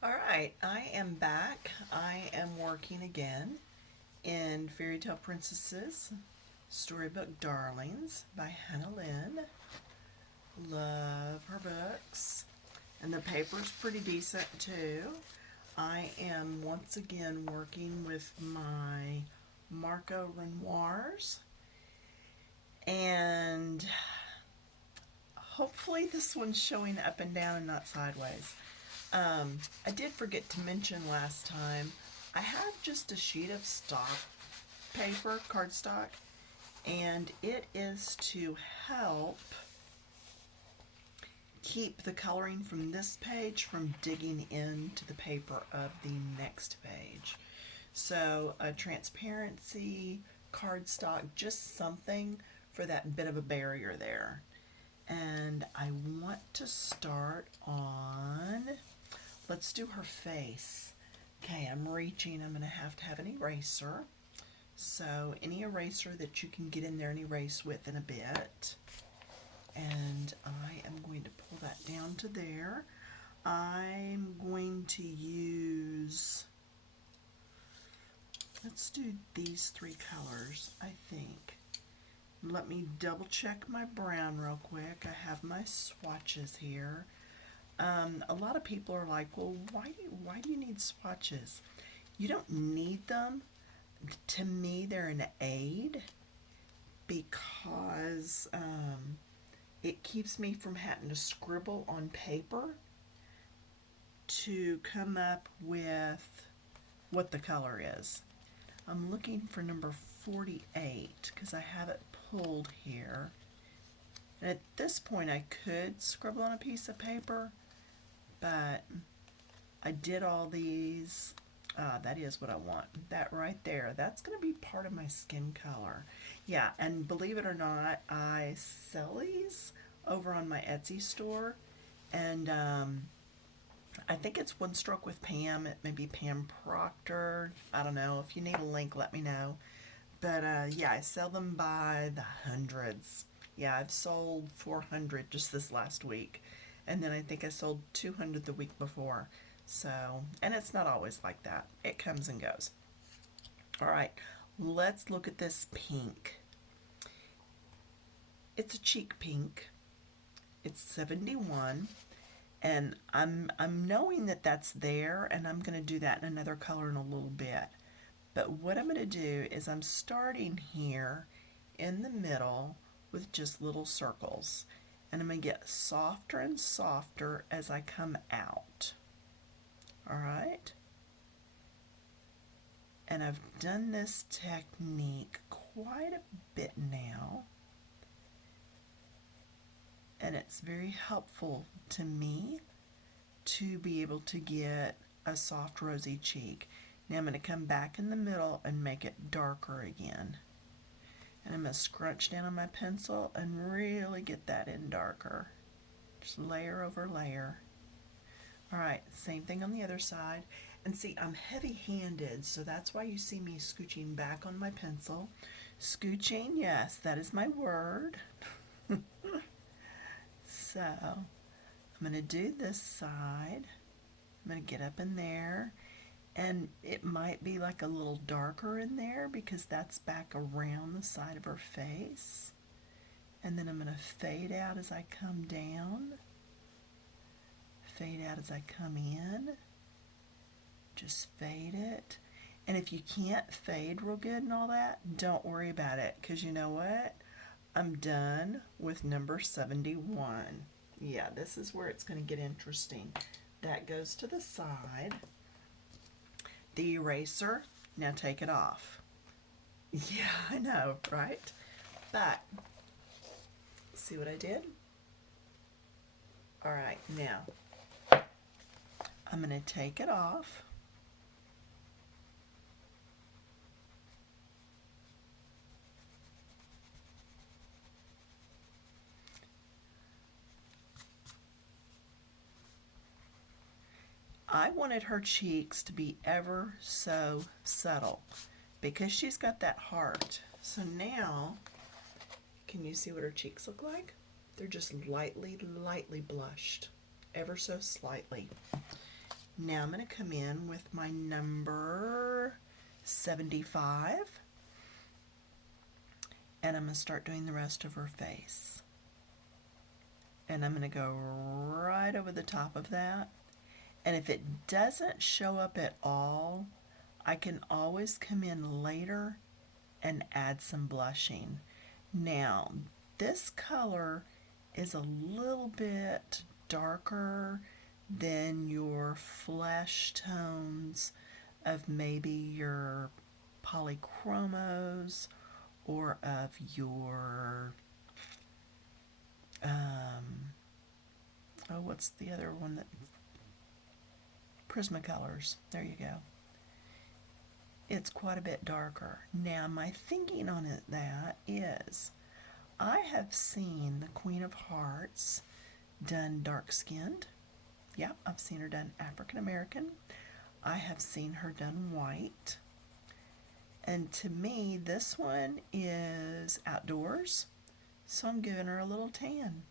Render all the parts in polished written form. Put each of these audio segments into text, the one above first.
All right, I am back. I am working again in Fairy Tale Princesses Storybook Darlings by Hannah Lynn. Love her books. And the paper's pretty decent too. I am once again working with my Marco Renoirs. And hopefully this one's showing up and down and not sideways. I did forget to mention last time, I have just a sheet of stock paper, cardstock, and it is to help keep the coloring from this page from digging into the paper of the next page. So a transparency, cardstock, just something for that bit of a barrier there. And I want to start on, let's do her face. Okay, I'm reaching, I'm going to have an eraser. So any eraser that you can get in there and erase with in a bit. And I am going to pull that down to there. I'm going to use, let's do these three colors, I think. Let me double check my brown real quick. I have my swatches here. A lot of people are like, well, why do you need swatches? You don't need them. To me, they're an aid because it keeps me from having to scribble on paper to come up with what the color is. I'm looking for number 48 because I have it pulled here. And at this point I could scribble on a piece of paper, but I did all these. That is what I want. That right there, that's going to be part of my skin color. Yeah, and believe it or not, I sell these over on my Etsy store, and I think it's One Stroke with Pam. It may be Pam Proctor. I don't know. If you need a link, let me know. But yeah, I sell them by the hundreds. Yeah, I've sold 400 just this last week. And then I think I sold 200 the week before. So, and it's not always like that. It comes and goes. All right, let's look at this pink. It's a cheek pink. It's 71. And I'm knowing that that's there, and I'm going to do that in another color in a little bit. But what I'm going to do is I'm starting here in the middle with just little circles. And I'm going to get softer and softer as I come out. All right? And I've done this technique quite a bit now. And it's very helpful to me to be able to get a soft rosy cheek. Now I'm going to come back in the middle and make it darker again. And I'm going to scrunch down on my pencil and really get that in darker. Just layer over layer. Alright, same thing on the other side. And see, I'm heavy-handed, so that's why you see me scooching back on my pencil. Scooching, yes, that is my word. So, I'm going to do this side. I'm going to get up in there. And it might be like a little darker in there because that's back around the side of her face. And then I'm going to fade out as I come down. Fade out as I come in. Just fade it. And if you can't fade real good and all that, don't worry about it, because you know what? I'm done with number 71. Yeah, this is where it's going to get interesting. That goes to the side. The eraser, now take it off. Yeah, I know, right? But, see what I did? All right, now, I'm going to take it off. I wanted her cheeks to be ever so subtle because she's got that heart. So now, can you see what her cheeks look like? They're just lightly blushed, ever so slightly. Now I'm going to come in with my number 75, and I'm going to start doing the rest of her face. And I'm going to go right over the top of that. And if it doesn't show up at all, I can always come in later and add some blushing. Now, this color is a little bit darker than your flesh tones of maybe your polychromos or of your what's the other one that Prismacolors. There you go. It's quite a bit darker. Now my thinking on that is I have seen the Queen of Hearts done dark skinned. Yeah, I've seen her done African American. I have seen her done white. And to me, this one is outdoors, so I'm giving her a little tan.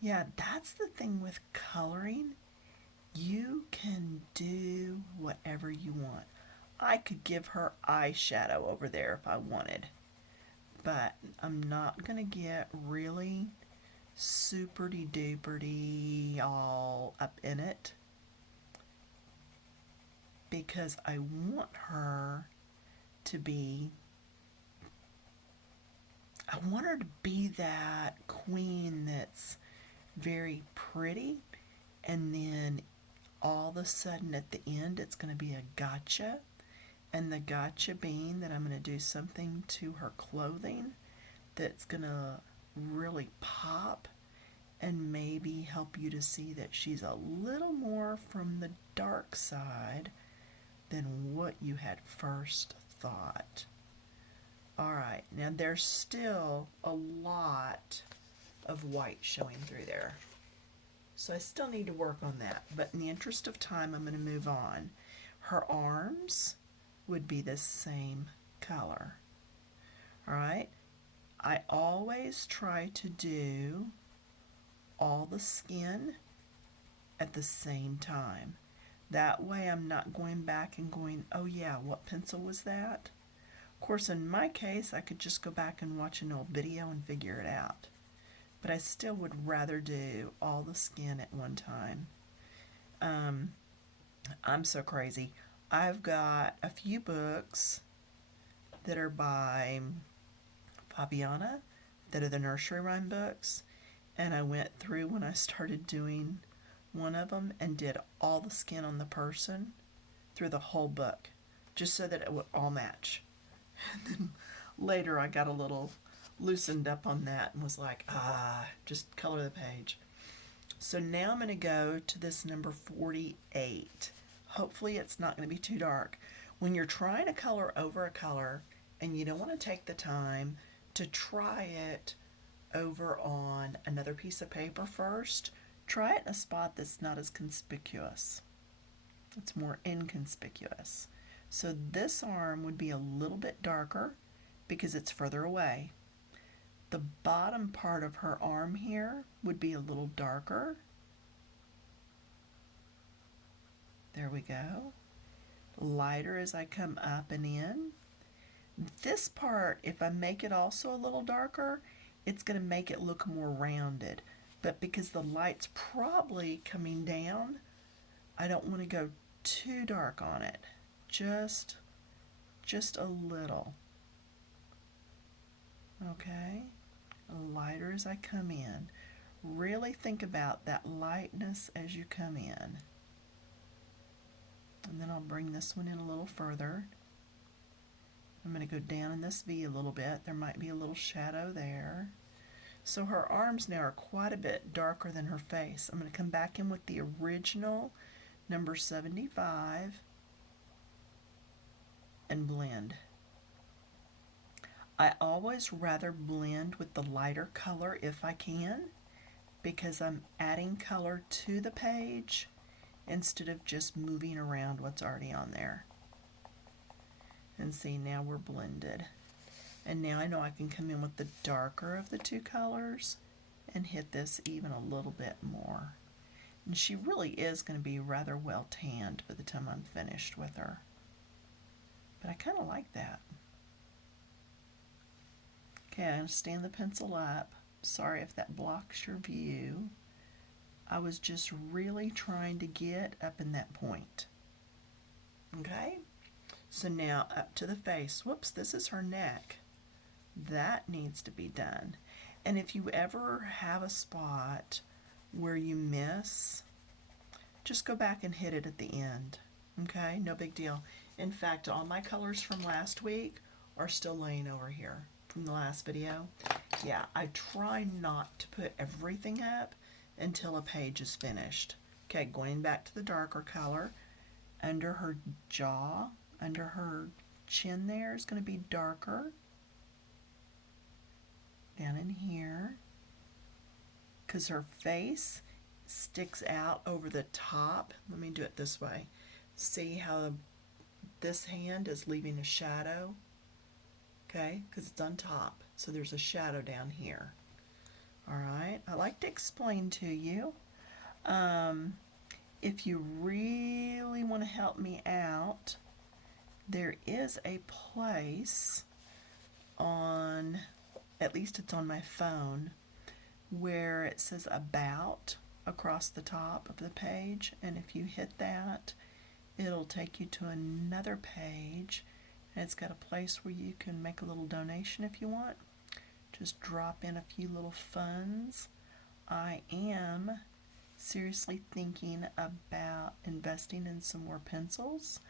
Yeah, that's the thing with coloring. You can do whatever you want. I could give her eyeshadow over there if I wanted, but I'm not going to get really super-duper all up in it because I want her to be that queen that's very pretty, and then all of a sudden at the end it's going to be a gotcha, and the gotcha being that I'm going to do something to her clothing that's going to really pop and maybe help you to see that she's a little more from the dark side than what you had first thought. Alright, now there's still a lot of white showing through there. So I still need to work on that, but in the interest of time, I'm going to move on. Her arms would be the same color. Alright, I always try to do all the skin at the same time. That way I'm not going back and going, oh yeah, what pencil was that? Of course, in my case, I could just go back and watch an old video and figure it out. But I still would rather do all the skin at one time. I'm so crazy. I've got a few books that are by Fabiana that are the nursery rhyme books, and I went through when I started doing one of them and did all the skin on the person through the whole book just so that it would all match. And then later I got a little loosened up on that and was like, just color the page. So now I'm going to go to this number 48. Hopefully it's not going to be too dark. When you're trying to color over a color and you don't want to take the time to try it over on another piece of paper first, try it in a spot that's not as conspicuous. It's more inconspicuous. So this arm would be a little bit darker because it's further away. The bottom part of her arm here would be a little darker. There we go. Lighter as I come up and in. This part, if I make it also a little darker, it's going to make it look more rounded. But because the light's probably coming down, I don't want to go too dark on it. Just a little. Okay? Lighter as I come in. Really think about that lightness as you come in. And then I'll bring this one in a little further. I'm going to go down in this V a little bit. There might be a little shadow there. So her arms now are quite a bit darker than her face. I'm going to come back in with the original number 75 and blend. I always rather blend with the lighter color if I can, because I'm adding color to the page instead of just moving around what's already on there. And see, now we're blended. And now I know I can come in with the darker of the two colors and hit this even a little bit more. And she really is going to be rather well tanned by the time I'm finished with her. But I kind of like that. Okay, I'm going to stand the pencil up. Sorry if that blocks your view. I was just really trying to get up in that point. Okay? So now up to the face. Whoops, this is her neck. That needs to be done. And if you ever have a spot where you miss, just go back and hit it at the end. Okay, no big deal. In fact, all my colors from last week are still laying over here from the last video. Yeah, I try not to put everything up until a page is finished. Okay, going back to the darker color, under her jaw, under her chin there is going to be darker. Down in here, because her face sticks out over the top. Let me do it this way. See how this hand is leaving a shadow? Okay, because it's on top, so there's a shadow down here. All right, I like to explain to you. If you really want to help me out, there is a place on, at least it's on my phone, where it says about across the top of the page, and if you hit that, it'll take you to another page, and it's got a place where you can make a little donation if you want. Just drop in a few little funds. I am seriously thinking about investing in some more pencils.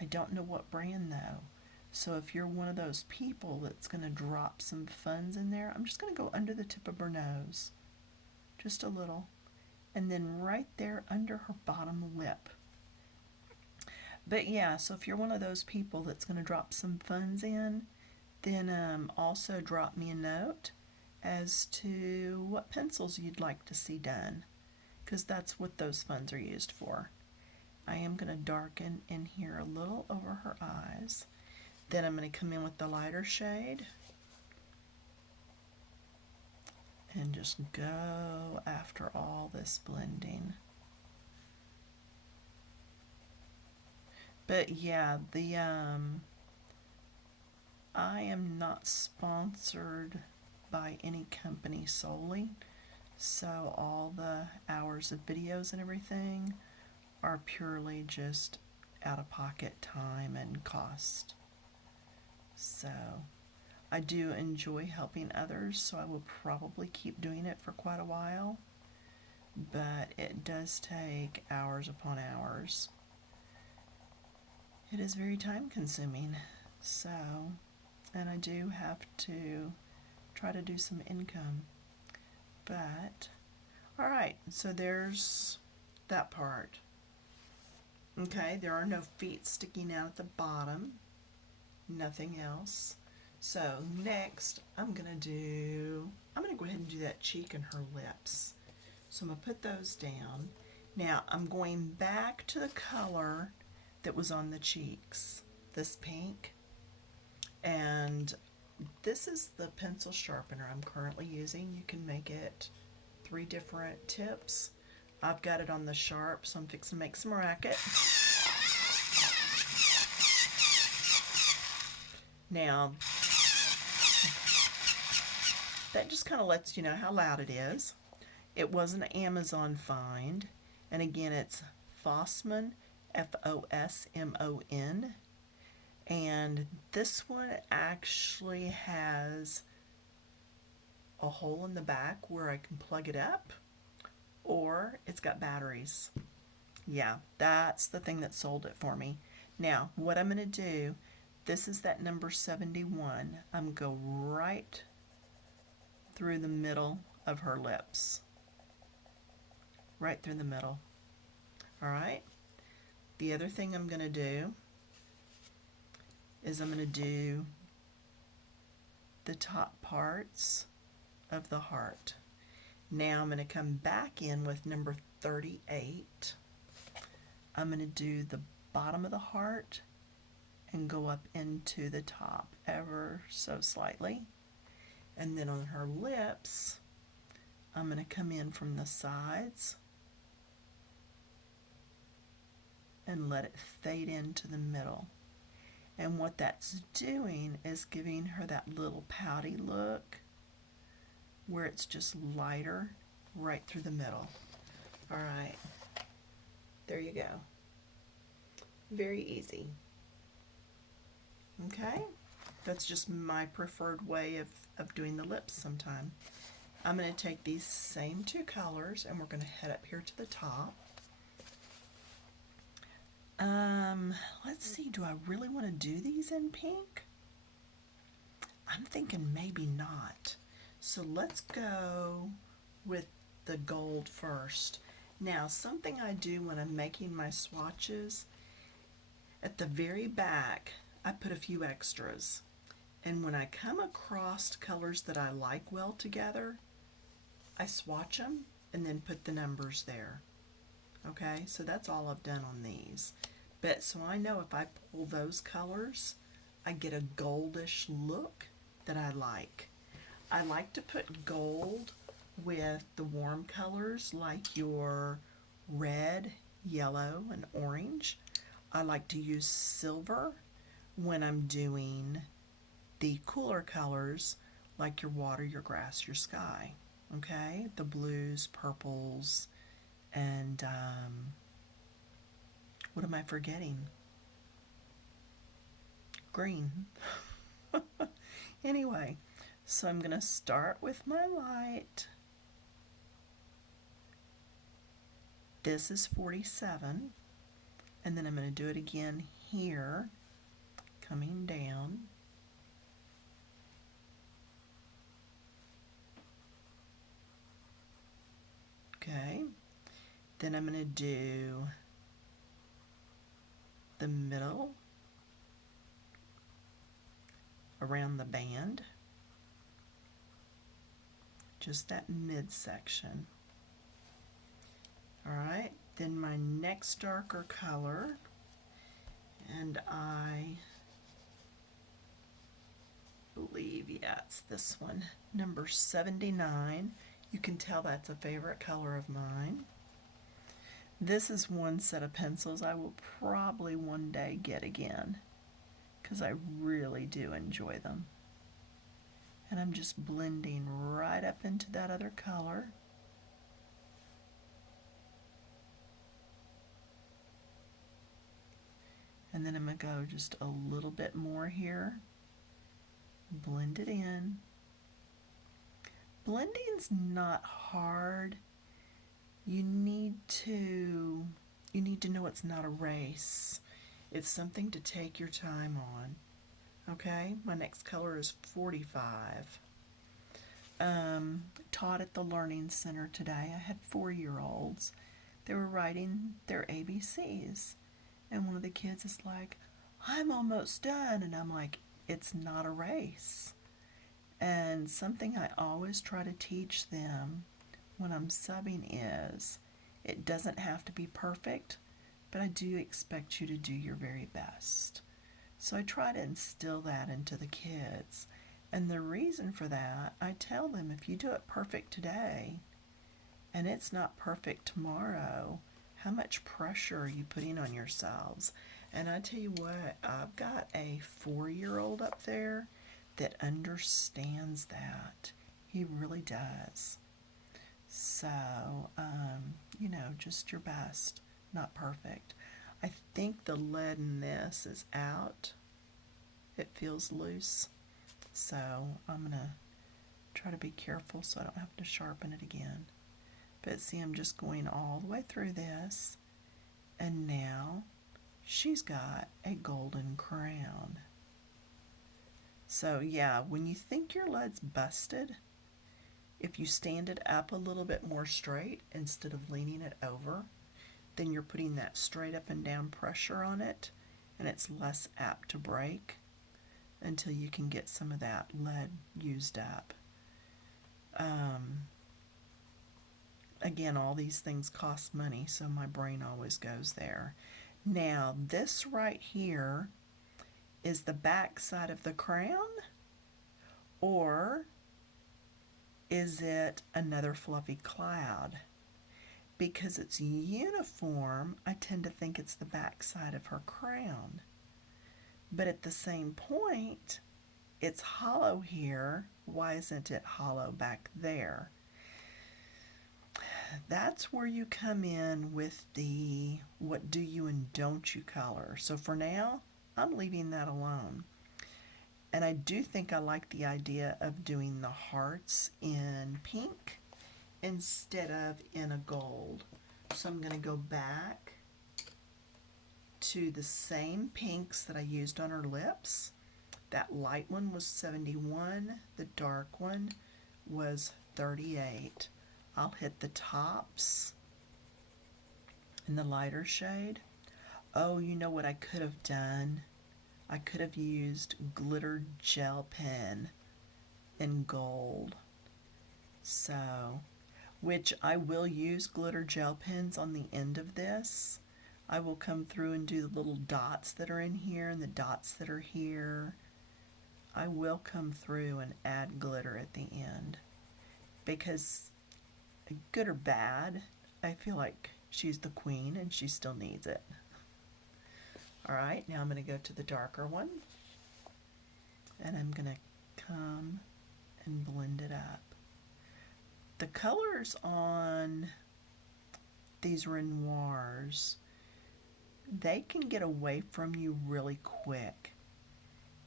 I don't know what brand though. So if you're one of those people that's going to drop some funds in there, I'm just going to go under the tip of her nose. Just a little. And then right there under her bottom lip. But yeah, so if you're one of those people that's going to drop some funds in, then also drop me a note as to what pencils you'd like to see done, because that's what those funds are used for. I am going to darken in here a little over her eyes. Then I'm going to come in with the lighter shade and just go after all this blending. But yeah, I am not sponsored by any company solely, so all the hours of videos and everything are purely just out-of-pocket time and cost. So I do enjoy helping others, so I will probably keep doing it for quite a while, but it does take hours upon hours. It is very time consuming, so, and I do have to try to do some income. But alright, so there's that part. Okay, there are no feet sticking out at the bottom, nothing else. So next I'm gonna go ahead and do that cheek and her lips. So I'm gonna put those down. Now I'm going back to the color that was on the cheeks, this pink, and this is the pencil sharpener I'm currently using. You can make it 3 different tips. I've got it on the sharp, so I'm fixing to make some racket. Now, that just kind of lets you know how loud it is. It was an Amazon find, and again, it's Fossman, F-O-S-M-O-N, and this one actually has a hole in the back where I can plug it up, or it's got batteries. Yeah, that's the thing that sold it for me. Now, what I'm going to do, this is that number 71. I'm going to go right through the middle of her lips. Right through the middle. Alright? The other thing I'm going to do is I'm going to do the top parts of the heart. Now I'm going to come back in with number 38. I'm going to do the bottom of the heart and go up into the top ever so slightly. And then on her lips, I'm going to come in from the sides and let it fade into the middle. And what that's doing is giving her that little pouty look where it's just lighter right through the middle. All right, there you go. Very easy. Okay, that's just my preferred way of doing the lips sometime. I'm going to take these same two colors and we're going to head up here to the top. Let's see, do I really want to do these in pink? I'm thinking maybe not. So let's go with the gold first. Now, something I do when I'm making my swatches, at the very back, I put a few extras. And when I come across colors that I like well together, I swatch them and then put the numbers there. Okay, so that's all I've done on these. But so I know if I pull those colors, I get a goldish look that I like. I like to put gold with the warm colors like your red, yellow, and orange. I like to use silver when I'm doing the cooler colors like your water, your grass, your sky. Okay, the blues, purples, and what am I forgetting? Green. Anyway, so I'm going to start with my light. This is 47, and then I'm going to do it again here, coming down. Okay, then I'm going to do the middle around the band, just that midsection. All right, then my next darker color, and I believe, yeah, it's this one, number 79. You can tell that's a favorite color of mine. This is one set of pencils I will probably one day get again because I really do enjoy them. And I'm just blending right up into that other color. And then I'm going to go just a little bit more here. Blend it in. Blending's not hard. You need to know it's not a race. It's something to take your time on. Okay, my next color is 45. Taught at the Learning Center today. I had 4-year-olds. They were writing their ABCs. And one of the kids is like, I'm almost done. And I'm like, it's not a race. And something I always try to teach them when I'm subbing is, it doesn't have to be perfect, but I do expect you to do your very best. So I try to instill that into the kids. And the reason for that, I tell them, if you do it perfect today and it's not perfect tomorrow, how much pressure are you putting on yourselves? And I tell you what, I've got a 4-year-old up there that understands that. He really does. So, just your best, not perfect. I think the lead in this is out. It feels loose. So I'm going to try to be careful so I don't have to sharpen it again. But see, I'm just going all the way through this. And now she's got a golden crown. So yeah, when you think your lead's busted, if you stand it up a little bit more straight instead of leaning it over, then you're putting that straight up and down pressure on it, and it's less apt to break until you can get some of that lead used up. Again, all these things cost money, so my brain always goes there. Now, this right here is the back side of the crown, or is it another fluffy cloud? because it's uniform, I tend to think it's the back side of her crown. But at the same point, it's hollow here. Why isn't it hollow back there? That's where you come in with the what do you and don't you color. So for now, I'm leaving that alone. And I do think I like the idea of doing the hearts in pink instead of in a gold. So I'm going to go back to the same pinks that I used on her lips. That light one was 71, the dark one was 38. I'll hit the tops in the lighter shade. Oh, you know what I could have done? I could have used glitter gel pen in gold. So, which I will use glitter gel pens on the end of this. I will come through and do the little dots that are in here and the dots that are here. I will come through and add glitter at the end because, good or bad, I feel like she's the queen and she still needs it. Alright, now I'm going to go to the darker one and I'm going to come and blend it up. The colors on these Renoirs, they can get away from you really quick,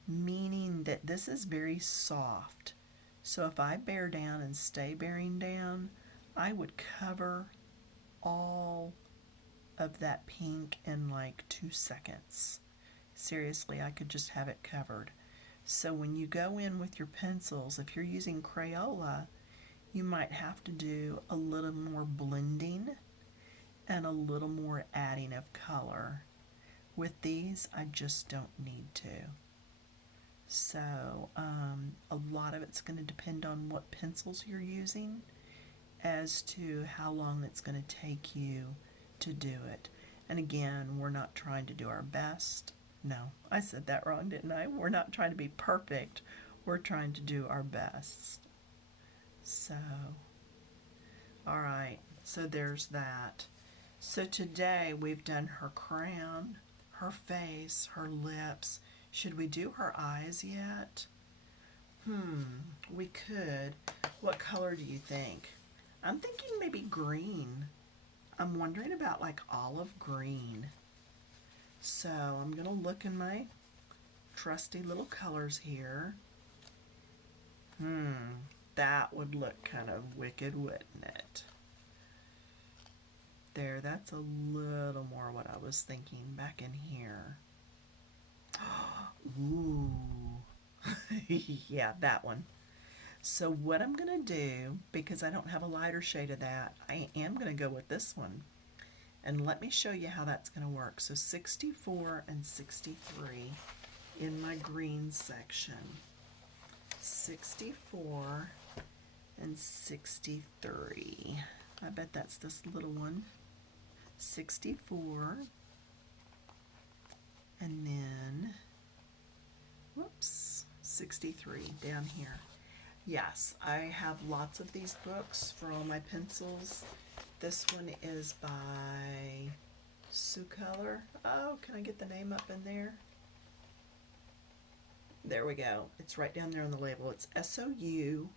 meaning that this is very soft. So if I bear down and stay bearing down, I would cover all of that pink in like 2 seconds. Seriously, I could just have it covered. So when you go in with your pencils, if you're using Crayola, you might have to do a little more blending and a little more adding of color. With these, I just don't need to. So a lot of it's going to depend on what pencils you're using as to how long it's going to take you to do it. And again, we're not trying to do our best. No, I said that wrong, didn't I? We're not trying to be perfect. We're trying to do our best. So, all right, so there's that. So today we've done her crown, her face, her lips. Should we do her eyes yet? We could. What color do you think? I'm thinking maybe green. I'm wondering about like olive green. So I'm going to look in my trusty little colors here. That would look kind of wicked, wouldn't it? There, that's a little more what I was thinking back in here. Ooh. Yeah, that one. So what I'm going to do, because I don't have a lighter shade of that, I am going to go with this one. And let me show you how that's going to work. So 64 and 63 in my green section. 64 and 63. I bet that's this little one. 64. And then, whoops, 63 down here. Yes, I have lots of these books for all my pencils. This one is by Soucolor. Oh, can I get the name up in there? There we go. It's right down there on the label. It's SOU